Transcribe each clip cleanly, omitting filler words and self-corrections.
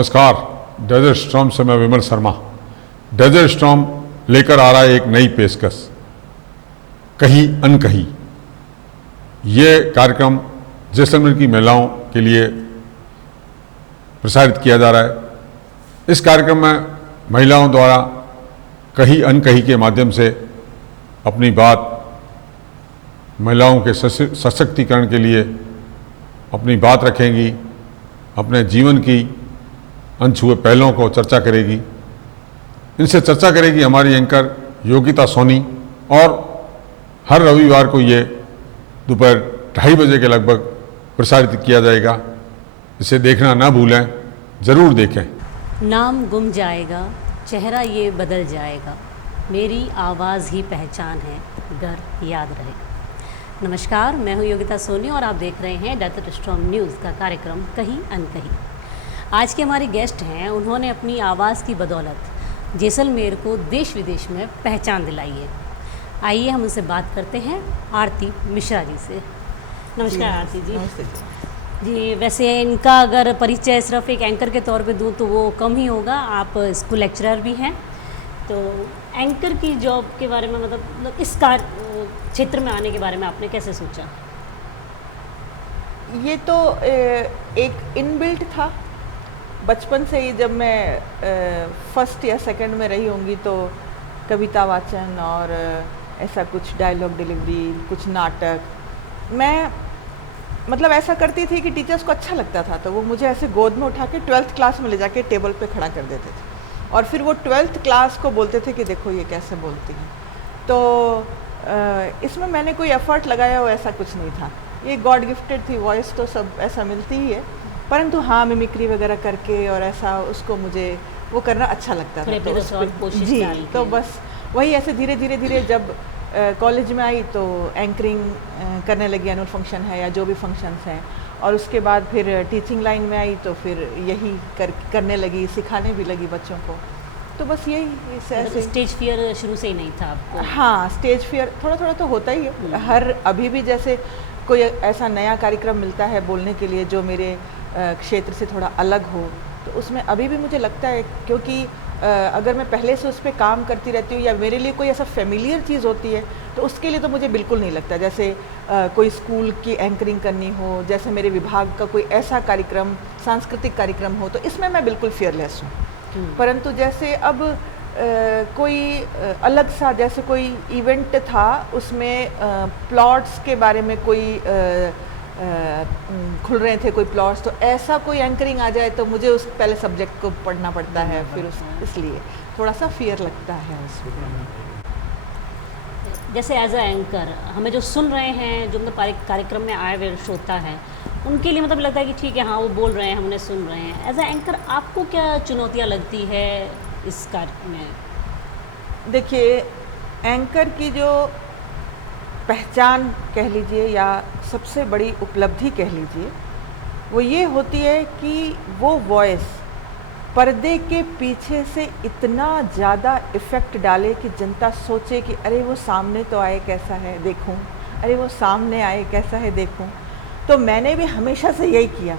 नमस्कार। Desert storm से मैं विमल शर्मा। डेजर्ट स्टॉर्म लेकर आ रहा है एक नई पेशकश, कहीं अनकही। ये कार्यक्रम जैसलमेर की महिलाओं के लिए प्रसारित किया जा रहा है। इस कार्यक्रम में महिलाओं द्वारा कहीं अनकही के माध्यम से अपनी बात महिलाओं के सशक्तिकरण के लिए अपनी बात रखेंगी, अपने जीवन की अनछुए पहलुओं को चर्चा करेगी। इनसे चर्चा करेगी हमारी एंकर योगिता सोनी, और हर रविवार को ये दोपहर 2:30 बजे के लगभग प्रसारित किया जाएगा। इसे देखना ना भूलें, ज़रूर देखें। नाम गुम जाएगा, चेहरा ये बदल जाएगा, मेरी आवाज़ ही पहचान है, घर याद रहे। नमस्कार, मैं हूँ योगिता सोनी और आप देख रहे हैं डेजर्ट स्टॉर्म न्यूज़ का कार्यक्रम कहीं अनकही। आज के हमारे गेस्ट हैं, उन्होंने अपनी आवाज़ की बदौलत जैसलमेर को देश विदेश में पहचान दिलाई है। आइए हम उनसे बात करते हैं आरती मिश्रा जी से। नमस्कार आरती जी। नमस्ते जी, वैसे इनका अगर परिचय सिर्फ एक एंकर के तौर पे दूँ तो वो कम ही होगा। आप स्कूल लेक्चरर भी हैं, तो एंकर की जॉब के बारे में मतलब इस क्षेत्र में आने के बारे में आपने कैसे सोचा? ये तो एक इनबिल्ट था बचपन से ही। जब मैं फर्स्ट या सेकंड में रही होंगी तो कविता वाचन और ऐसा कुछ डायलॉग डिलीवरी, कुछ नाटक, मैं मतलब ऐसा करती थी कि टीचर्स को अच्छा लगता था तो वो मुझे ऐसे गोद में उठा के 12th क्लास में ले जाके टेबल पे खड़ा कर देते थे और फिर वो 12th क्लास को बोलते थे कि देखो ये कैसे बोलती है। तो इसमें मैंने कोई एफर्ट लगाया हो ऐसा कुछ नहीं था। ये गॉड गिफ्टेड थी वॉइस, तो सब ऐसा मिलती ही है, परंतु हाँ मिमिक्री वगैरह करके और ऐसा उसको मुझे वो करना अच्छा लगता था। तो उस जी, तो बस वही ऐसे धीरे धीरे जब कॉलेज में आई तो एंकरिंग करने लगी, एनुअल फंक्शन है या जो भी फंक्शंस हैं, और उसके बाद फिर टीचिंग लाइन में आई तो फिर यही करने लगी, सिखाने भी लगी बच्चों को। तो बस यही ऐसे। स्टेज फियर शुरू से ही नहीं था आपको? हाँ, स्टेज फियर थोड़ा थोड़ा तो होता ही है। हर अभी भी जैसे कोई ऐसा नया कार्यक्रम मिलता है बोलने के लिए जो मेरे क्षेत्र से थोड़ा अलग हो, तो उसमें अभी भी मुझे लगता है, क्योंकि अगर मैं पहले से उस पर काम करती रहती हूँ या मेरे लिए कोई ऐसा फेमिलियर चीज़ होती है तो उसके लिए तो मुझे बिल्कुल नहीं लगता। जैसे कोई स्कूल की एंकरिंग करनी हो, जैसे मेरे विभाग का कोई ऐसा कार्यक्रम, सांस्कृतिक कार्यक्रम हो, तो इसमें मैं बिल्कुल फियरलेस हूँ। परंतु जैसे अब कोई अलग सा, जैसे कोई इवेंट था उसमें प्लॉट्स के बारे में कोई खुल रहे थे कोई प्लॉट्स, तो ऐसा कोई एंकरिंग आ जाए तो मुझे उस पहले सब्जेक्ट को पढ़ना पड़ता है, फिर इसलिए थोड़ा सा फियर लगता है उसमें। जैसे एज अ एंकर हमें जो सुन रहे हैं, जो मतलब कार्यक्रम में आए हुए श्रोता हैं, उनके लिए मतलब लगता है कि ठीक है, हाँ वो बोल रहे हैं, हम उन्हें सुन रहे हैं। एज अ एंकर आपको क्या चुनौतियाँ लगती है इस कार्य में? देखिए, एंकर की जो पहचान कह लीजिए या सबसे बड़ी उपलब्धि कह लीजिए, वो ये होती है कि वो वॉइस पर्दे के पीछे से इतना ज़्यादा इफ़ेक्ट डाले कि जनता सोचे कि अरे वो सामने तो आए कैसा है देखूं, अरे वो सामने आए कैसा है देखूं। तो मैंने भी हमेशा से यही किया।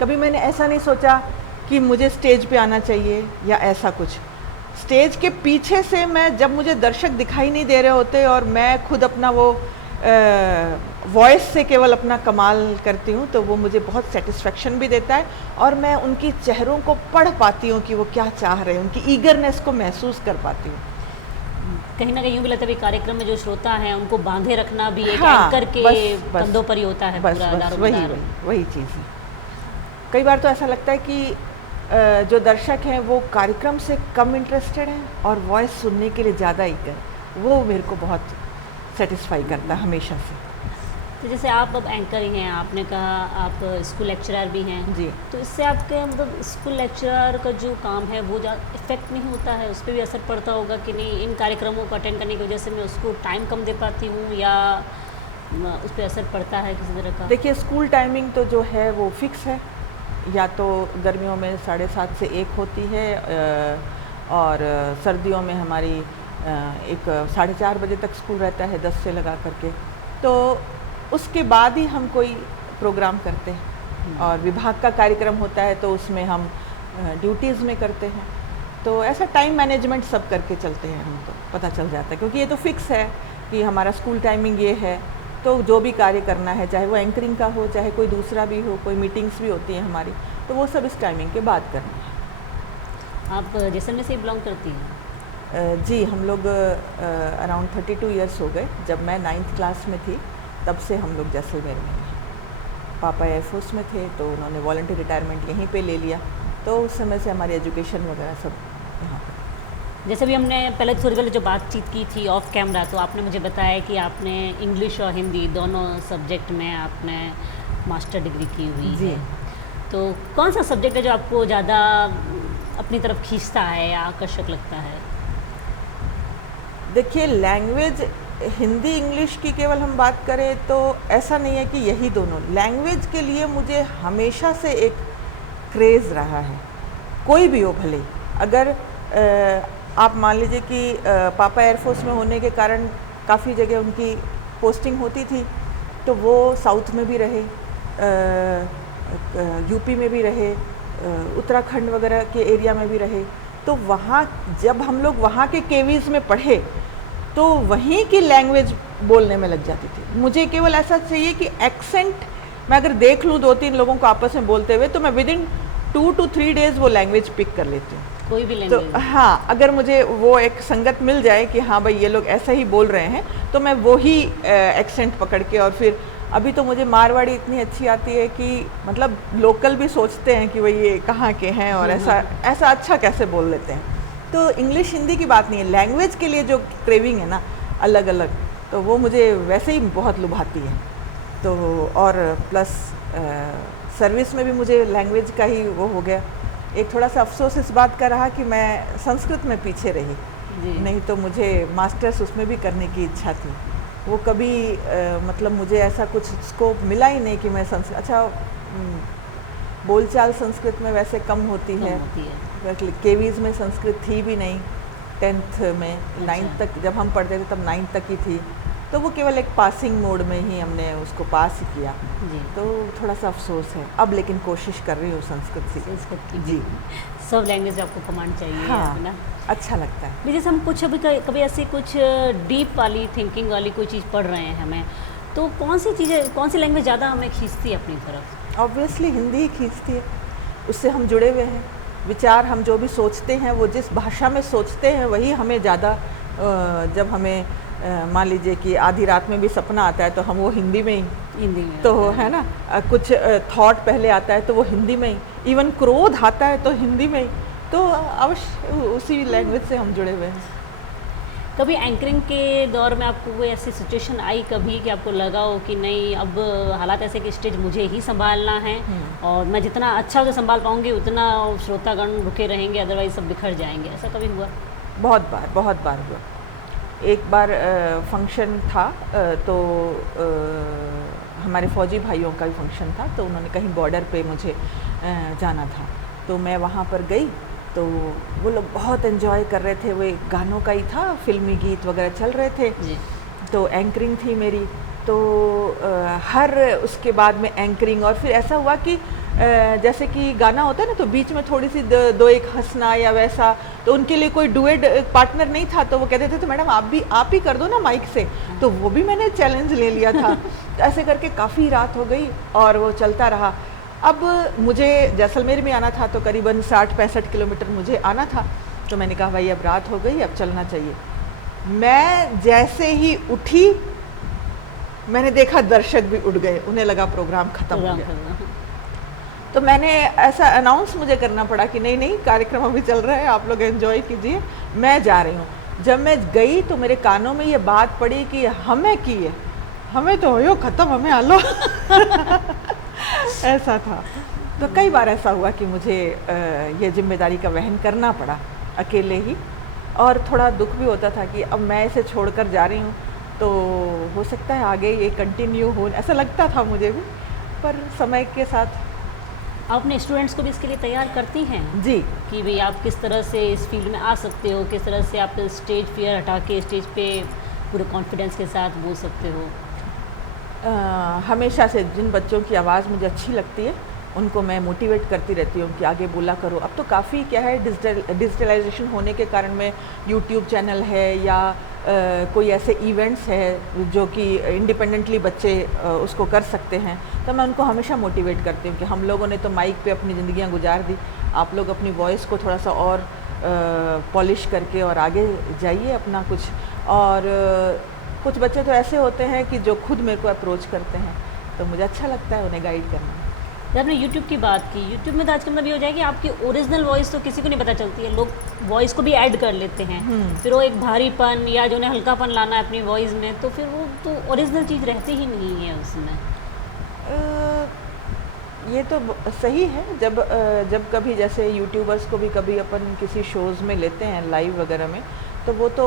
कभी मैंने ऐसा नहीं सोचा कि मुझे स्टेज पे आना चाहिए या ऐसा कुछ। स्टेज के पीछे से मैं, जब मुझे दर्शक दिखाई नहीं दे रहे होते और मैं खुद अपना वो वॉइस से केवल अपना कमाल करती हूँ, तो वो मुझे बहुत सेटिस्फेक्शन भी देता है और मैं उनकी चेहरों को पढ़ पाती हूँ कि वो क्या चाह रहे हैं, उनकी ईगरनेस को महसूस कर पाती हूँ। कहीं ना कहीं यूँ भी लगता है कार्यक्रम में जो श्रोता हैं उनको बांधे रखना भी एक हाँ, एंकर के कंधों पर ही होता है। बस वही चीज़ है। कई बार तो ऐसा लगता है कि जो दर्शक हैं वो कार्यक्रम से कम इंटरेस्टेड हैं और वॉइस सुनने के लिए ज़्यादा ईगर, वो मेरे को बहुत सेटिस्फाई करता है हमेशा से। तो जैसे आप अब एंकर ही हैं, आपने कहा आप स्कूल लेक्चरर भी हैं जी, तो इससे आपके मतलब स्कूल लेक्चरर का जो काम है वो ज़्यादा इफेक्ट नहीं होता है, उस पर भी असर पड़ता होगा कि नहीं? इन कार्यक्रमों को अटेंड करने की वजह से मैं उसको टाइम कम दे पाती हूँ या उस पर असर पड़ता है किसी तरह का? देखिए, स्कूल टाइमिंग तो जो है वो फिक्स है, या तो गर्मियों में 7:30 से 1 होती है और सर्दियों में हमारी 4:30 बजे तक स्कूल रहता है, 10 से लगा करके। तो उसके बाद ही हम कोई प्रोग्राम करते हैं और विभाग का कार्यक्रम होता है तो उसमें हम ड्यूटीज़ में करते हैं। तो ऐसा टाइम मैनेजमेंट सब करके चलते हैं हम, तो पता चल जाता है, क्योंकि ये तो फिक्स है कि हमारा स्कूल टाइमिंग ये है, तो जो भी कार्य करना है, चाहे वो एंकरिंग का हो, चाहे कोई दूसरा भी हो, कोई मीटिंग्स भी होती हैं हमारी, तो वो सब इस टाइमिंग के बाद करना है। आप जैसलमेर से बिलोंग करती हैं? जी, हम लोग अराउंड 32 इयर्स हो गए। जब मैं 9th क्लास में थी तब से हम लोग जैसलमेर में हैं। पापा एयरफोर्स में थे तो उन्होंने वॉलंटरी रिटायरमेंट यहीं पे ले लिया, तो उस समय से हमारी एजुकेशन वगैरह सब यहाँ पर। जैसे भी हमने थोड़ी पहले जो बातचीत की थी ऑफ कैमरा, तो आपने मुझे बताया कि आपने इंग्लिश और हिंदी दोनों सब्जेक्ट में आपने मास्टर डिग्री की हुई जी। है। तो कौन सा सब्जेक्ट है जो आपको ज़्यादा अपनी तरफ खींचता है या आकर्षक लगता है? देखिए, लैंग्वेज हिंदी इंग्लिश की केवल हम बात करें तो ऐसा नहीं है कि यही दोनों। लैंग्वेज के लिए मुझे हमेशा से एक क्रेज़ रहा है, कोई भी हो भले। अगर आप मान लीजिए कि पापा एयरफोर्स में होने के कारण काफ़ी जगह उनकी पोस्टिंग होती थी, तो वो साउथ में भी रहे, यूपी में भी रहे, उत्तराखंड वगैरह के एरिया में भी रहे। तो वहाँ जब हम लोग वहाँ के केवीज़ में पढ़े तो वहीं की लैंग्वेज बोलने में लग जाती थी। मुझे केवल ऐसा चाहिए कि एक्सेंट, मैं अगर देख लूँ 2-3 लोगों को आपस में बोलते हुए, तो मैं विदिन 2 to 3 डेज़ वो लैंग्वेज पिक कर लेती हूँ। कोई भी तो लैंग्वेज? हाँ, अगर मुझे वो एक संगत मिल जाए कि हाँ भाई ये लोग ऐसा ही बोल रहे हैं, तो मैं वो ही एक्सेंट पकड़ के, और फिर अभी तो मुझे मारवाड़ी इतनी अच्छी आती है कि मतलब लोकल भी सोचते हैं कि भाई ये कहाँ के हैं, और ऐसा अच्छा कैसे बोल लेते हैं। तो इंग्लिश हिंदी की बात नहीं है, लैंग्वेज के लिए जो क्रेविंग है ना अलग अलग, तो वो मुझे वैसे ही बहुत लुभाती है। तो और प्लस सर्विस में भी मुझे लैंग्वेज का ही वो हो गया। एक थोड़ा सा अफसोस इस बात का रहा कि मैं संस्कृत में पीछे रही, नहीं तो मुझे मास्टर्स उसमें भी करने की इच्छा थी। वो कभी मतलब मुझे ऐसा कुछ स्कोप मिला ही नहीं कि मैं संस्कृत, अच्छा बोलचाल संस्कृत में वैसे कम होती है, केवीज़ में संस्कृत थी भी नहीं। 10th में 9th तक जब हम पढ़ते थे तब 9th तक ही थी, तो वो केवल एक पासिंग मोड में ही हमने उसको पास ही किया जी। तो थोड़ा सा अफसोस है अब, लेकिन कोशिश कर रही हूँ संस्कृत की। जी, सब लैंग्वेज आपको कमांड चाहिए। हाँ, है ना? अच्छा लगता है। जैसे हम कुछ अभी कभी ऐसी कुछ डीप वाली थिंकिंग वाली कोई चीज़ पढ़ रहे हैं हमें, तो कौन सी लैंग्वेज ज़्यादा हमें खींचती है अपनी तरफ? ऑब्वियसली हिंदी ही खींचती है, उससे हम जुड़े हुए हैं। विचार हम जो भी सोचते हैं वो जिस भाषा में सोचते हैं वही हमें ज़्यादा, जब हमें मान लीजिए कि आधी रात में भी सपना आता है तो हम वो हिंदी में तो है ना, कुछ थॉट पहले आता है तो वो हिंदी में ही, इवन क्रोध आता है तो हिंदी में ही, तो अवश्य उसी लैंग्वेज से हम जुड़े हुए हैं। कभी एंकरिंग के दौर में आपको कोई ऐसी सिचुएशन आई कभी कि आपको लगा हो कि नहीं, अब हालात ऐसे कि स्टेज मुझे ही संभालना है और मैं जितना अच्छा उसे संभाल पाऊंगी उतना श्रोतागण रुके रहेंगे, अदरवाइज सब बिखर जाएंगे, ऐसा कभी हुआ? बहुत बार हुआ। एक बार फंक्शन था, तो हमारे फौजी भाइयों का भी फंक्शन था, तो उन्होंने कहीं बॉर्डर पे मुझे जाना था, तो मैं वहाँ पर गई। तो वो लोग बहुत एंजॉय कर रहे थे, वो गानों का ही था, फिल्मी गीत वगैरह चल रहे थे जी। तो एंकरिंग थी मेरी, तो हर उसके बाद में एंकरिंग, और फिर ऐसा हुआ कि जैसे कि गाना होता है ना तो बीच में थोड़ी सी दो एक हंसना या वैसा, तो उनके लिए कोई डुएट पार्टनर नहीं था, तो वो कहते थे तो मैडम आप ही कर दो ना माइक से, तो वो भी मैंने चैलेंज ले लिया था। तो ऐसे करके काफ़ी रात हो गई और वो चलता रहा। अब मुझे जैसलमेर में आना था, तो करीबन 60-65 किलोमीटर मुझे आना था, तो मैंने कहा भाई अब रात हो गई, अब चलना चाहिए। मैं जैसे ही उठी मैंने देखा दर्शक भी उठ गए, उन्हें लगा प्रोग्राम खत्म हो गया। तो मैंने ऐसा अनाउंस मुझे करना पड़ा कि नहीं कार्यक्रम अभी चल रहा है, आप लोग एंजॉय कीजिए, मैं जा रही हूँ। जब मैं गई तो मेरे कानों में ये बात पड़ी कि हमें की है, हमें तो हो ख़त्म, हमें आलो। ऐसा था। तो कई बार ऐसा हुआ कि मुझे ये जिम्मेदारी का वहन करना पड़ा अकेले ही, और थोड़ा दुख भी होता था कि अब मैं इसे छोड़कर जा रही हूँ, तो हो सकता है आगे ये कंटिन्यू हो, ऐसा लगता था मुझे भी, पर समय के साथ। आप अपने स्टूडेंट्स को भी इसके लिए तैयार करती हैं? जी, कि भाई आप किस तरह से इस फील्ड में आ सकते हो, किस तरह से आप स्टेज फियर हटा के स्टेज पे पूरे कॉन्फिडेंस के साथ बोल सकते हो? हमेशा से जिन बच्चों की आवाज़ मुझे अच्छी लगती है उनको मैं मोटिवेट करती रहती हूँ कि आगे बोला करो। अब तो काफ़ी क्या है, डिजिटलाइजेशन होने के कारण में यूट्यूब चैनल है या कोई ऐसे इवेंट्स है जो कि इंडिपेंडेंटली बच्चे उसको कर सकते हैं, तो मैं उनको हमेशा मोटिवेट करती हूँ कि हम लोगों ने तो माइक पे अपनी ज़िंदगियाँ गुजार दी, आप लोग अपनी वॉइस को थोड़ा सा और पॉलिश करके और आगे जाइए अपना कुछ। और कुछ बच्चे तो ऐसे होते हैं कि जो खुद मेरे को अप्रोच करते हैं, तो मुझे अच्छा लगता है उन्हें गाइड करना। जब आपने YouTube की बात की, YouTube में तो आजकल मतलब ये हो जाए कि आपकी ओरिजिनल वॉइस तो किसी को नहीं पता चलती है, लोग वॉइस को भी ऐड कर लेते हैं, फिर वो एक भारीपन या जो उन्हें हल्कापन लाना है अपनी वॉइस में, तो फिर वो तो ओरिजिनल चीज़ रहती ही नहीं है उसमें। ये तो सही है। जब कभी जैसे यूट्यूबर्स को भी कभी अपन किसी शोज़ में लेते हैं लाइव वगैरह में, तो वो तो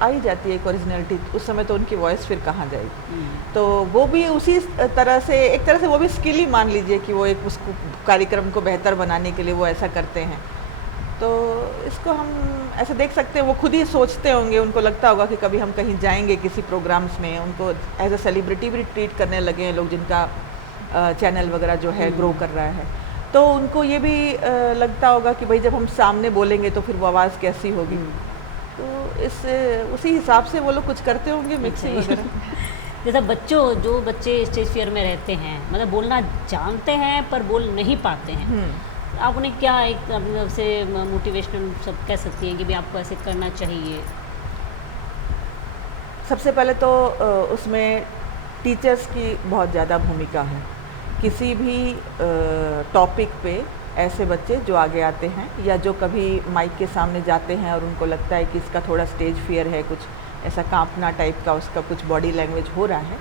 आ ही जाती है एक ओरिजिनलिटी, उस समय तो उनकी वॉइस फिर कहाँ जाएगी। तो वो भी उसी तरह से, एक तरह से वो भी स्किल ही मान लीजिए कि वो एक उसको कार्यक्रम को बेहतर बनाने के लिए वो ऐसा करते हैं। तो इसको हम ऐसे देख सकते हैं, वो खुद ही सोचते होंगे, उनको लगता होगा कि कभी हम कहीं जाएंगे किसी प्रोग्राम्स में, उनको एज अ सेलिब्रिटी भी ट्रीट करने लगे हैं लोग जिनका चैनल वगैरह जो है ग्रो कर रहा है। तो उनको ये भी लगता होगा कि भाई जब हम सामने बोलेंगे तो फिर वो आवाज़ कैसी होगी। तो उसी हिसाब से वो लोग कुछ करते होंगे, मिक्सिंग वगैरह। जैसा जो बच्चे स्टेज फियर में रहते हैं, मतलब बोलना जानते हैं पर बोल नहीं पाते हैं, आप उन्हें क्या एक अपनी तरफ से मोटिवेशनल सब कह सकती हैं कि भाई आपको ऐसे करना चाहिए? सबसे पहले तो उसमें टीचर्स की बहुत ज़्यादा भूमिका है। किसी भी टॉपिक पे ऐसे बच्चे जो आगे आते हैं या जो कभी माइक के सामने जाते हैं और उनको लगता है कि इसका थोड़ा स्टेज फियर है, कुछ ऐसा कांपना टाइप का उसका कुछ बॉडी लैंग्वेज हो रहा है,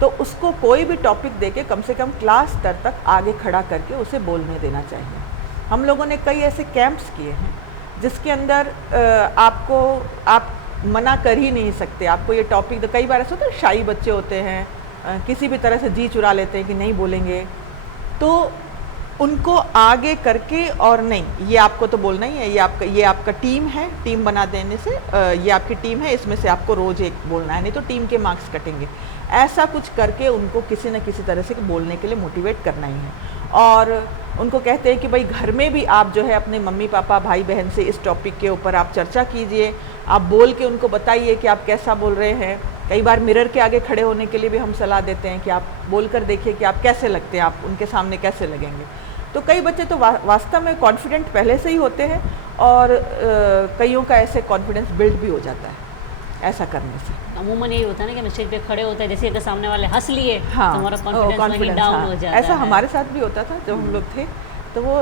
तो उसको कोई भी टॉपिक देके कम से कम क्लास स्तर तक आगे खड़ा करके उसे बोलने देना चाहिए। हम लोगों ने कई ऐसे कैंप्स किए हैं जिसके अंदर आप मना कर ही नहीं सकते। आपको ये टॉपिक, तो कई बार ऐसा होता है शाई बच्चे होते हैं, किसी भी तरह से जी चुरा लेते हैं कि नहीं बोलेंगे, तो उनको आगे करके और नहीं, ये आपको तो बोलना ही है, ये आपका टीम है, टीम बना देने से ये आपकी टीम है, इसमें से आपको रोज़ एक बोलना है, नहीं तो टीम के मार्क्स कटेंगे। ऐसा कुछ करके उनको किसी न किसी तरह से बोलने के लिए मोटिवेट करना ही है। और उनको कहते हैं कि भाई घर में भी आप जो है अपने मम्मी पापा भाई बहन से इस टॉपिक के ऊपर आप चर्चा कीजिए, आप बोल के उनको बताइए कि आप कैसा बोल रहे हैं। कई बार मिरर के आगे खड़े होने के लिए भी हम सलाह देते हैं कि आप बोल कर देखिए कि आप कैसे लगते हैं, आप उनके सामने कैसे लगेंगे। तो कई बच्चे तो वास्तव में कॉन्फिडेंट पहले से ही होते हैं और कईयों का ऐसे कॉन्फिडेंस बिल्ड भी हो जाता है ऐसा करने से। अमूमन यही होता है ना कि स्टेज पे खड़े होते हैं, जैसे अगर सामने वाले हंस लिए हाँ, तो हमारा कॉन्फिडेंस डाउन हो जाता है। ऐसा हमारे साथ भी होता था जब हम लोग थे। तो वो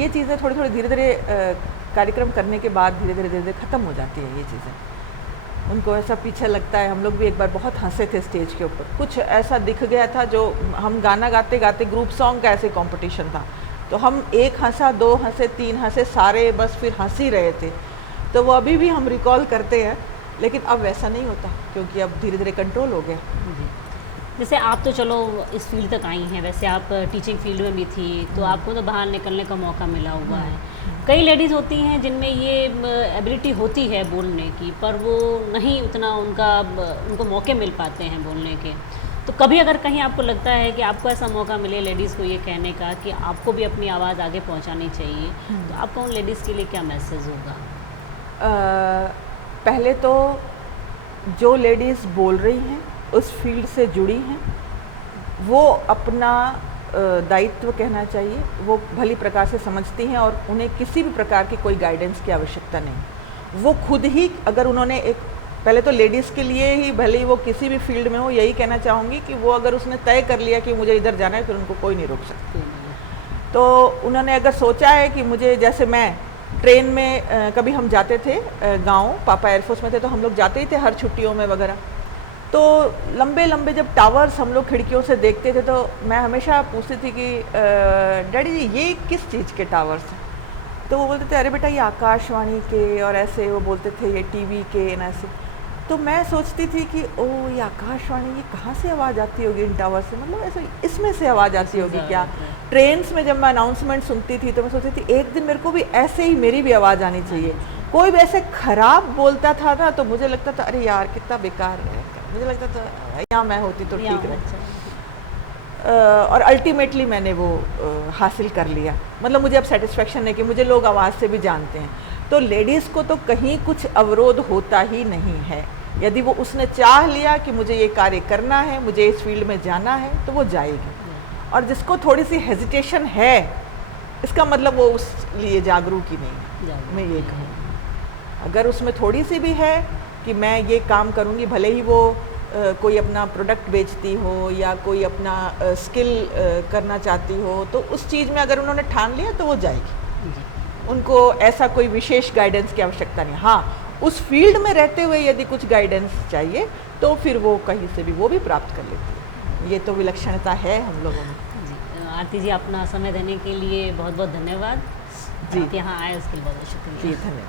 ये चीज़ें थोड़ी थोड़ी धीरे धीरे कार्यक्रम करने के बाद धीरे धीरे ख़त्म हो जाती है ये चीज़ें। उनको ऐसा पीछे लगता है। हम लोग भी एक बार बहुत हंसे थे स्टेज के ऊपर, कुछ ऐसा दिख गया था जो हम गाना गाते गाते ग्रुप सॉन्ग का ऐसे कंपटीशन था, तो हम एक हंसा, दो हंसे, तीन हंसे, सारे बस फिर हंस ही रहे थे। तो वो अभी भी हम रिकॉल करते हैं, लेकिन अब वैसा नहीं होता क्योंकि अब धीरे धीरे कंट्रोल हो गया। जैसे आप तो चलो इस फील्ड तक आई हैं, वैसे आप टीचिंग फील्ड में भी थी, तो आपको तो बाहर निकलने का मौका मिला हुआ है। कई लेडीज़ होती हैं जिनमें ये एबिलिटी होती है बोलने की, पर वो नहीं उतना उनको मौके मिल पाते हैं बोलने के। तो कभी अगर कहीं आपको लगता है कि आपको ऐसा मौका मिले लेडीज़ को ये कहने का कि आपको भी अपनी आवाज़ आगे पहुंचानी चाहिए, तो आपका उन लेडीज़ के लिए क्या मैसेज होगा? पहले तो जो लेडीज़ बोल रही हैं, उस फील्ड से जुड़ी हैं, वो अपना दायित्व कहना चाहिए, वो भली प्रकार से समझती हैं और उन्हें किसी भी प्रकार की कोई गाइडेंस की आवश्यकता नहीं। वो खुद ही, अगर उन्होंने एक, पहले तो लेडीज़ के लिए ही, भले ही वो किसी भी फील्ड में हो, यही कहना चाहूँगी कि वो अगर उसने तय कर लिया कि मुझे इधर जाना है, फिर उनको कोई नहीं रोक सकती। तो उन्होंने अगर सोचा है कि मुझे, जैसे मैं ट्रेन में कभी हम जाते थे गाँव, पापा एयरफोर्स में थे, तो हम लोग जाते ही थे हर छुट्टियों में वगैरह। तो लंबे लंबे जब टावर्स हम लोग खिड़कियों से देखते थे, तो मैं हमेशा पूछती थी कि डैडी जी ये किस चीज़ के टावर्स हैं? तो वो बोलते थे अरे बेटा ये आकाशवाणी के, और ऐसे वो बोलते थे ये टीवी के, न ऐसे। तो मैं सोचती थी कि ओह ये आकाशवाणी, ये कहाँ से आवाज़ आती होगी इन टावर से, मतलब ऐसे इसमें से आवाज़ आती होगी क्या? ट्रेन्स में जब मैं अनाउंसमेंट सुनती थी तो मैं सोचती थी एक दिन मेरे को भी ऐसे ही मेरी भी आवाज़ आनी चाहिए। कोई भी ऐसे खराब बोलता था ना, तो मुझे लगता था अरे यार कितना बेकार है, मुझे लगता था यहाँ मैं होती तो ठीक रहे। और अल्टीमेटली मैंने वो हासिल कर लिया। मतलब मुझे अब सेटिस्फेक्शन है कि मुझे लोग आवाज़ से भी जानते हैं। तो लेडीज़ को तो कहीं कुछ अवरोध होता ही नहीं है। यदि वो उसने चाह लिया कि मुझे ये कार्य करना है, मुझे इस फील्ड में जाना है, तो वो जाएगी। और जिसको थोड़ी सी हेजिटेशन है, इसका मतलब वो उस लिए जागरूक ही नहीं है। मैं ये कहूँ, अगर उसमें थोड़ी सी भी है कि मैं ये काम करूँगी, भले ही वो कोई अपना प्रोडक्ट बेचती हो या कोई अपना स्किल करना चाहती हो, तो उस चीज़ में अगर उन्होंने ठान लिया तो वो जाएगी। उनको ऐसा कोई विशेष गाइडेंस की आवश्यकता नहीं। हाँ, उस फील्ड में रहते हुए यदि कुछ गाइडेंस चाहिए तो फिर वो कहीं से भी वो भी प्राप्त कर लेती है। ये तो विलक्षणता है हम लोगों में। जी आरती जी, अपना समय देने के लिए बहुत बहुत धन्यवाद। जी, आप यहाँ आए उसके लिए बहुत बहुत शुक्रिया। जी धन्यवाद।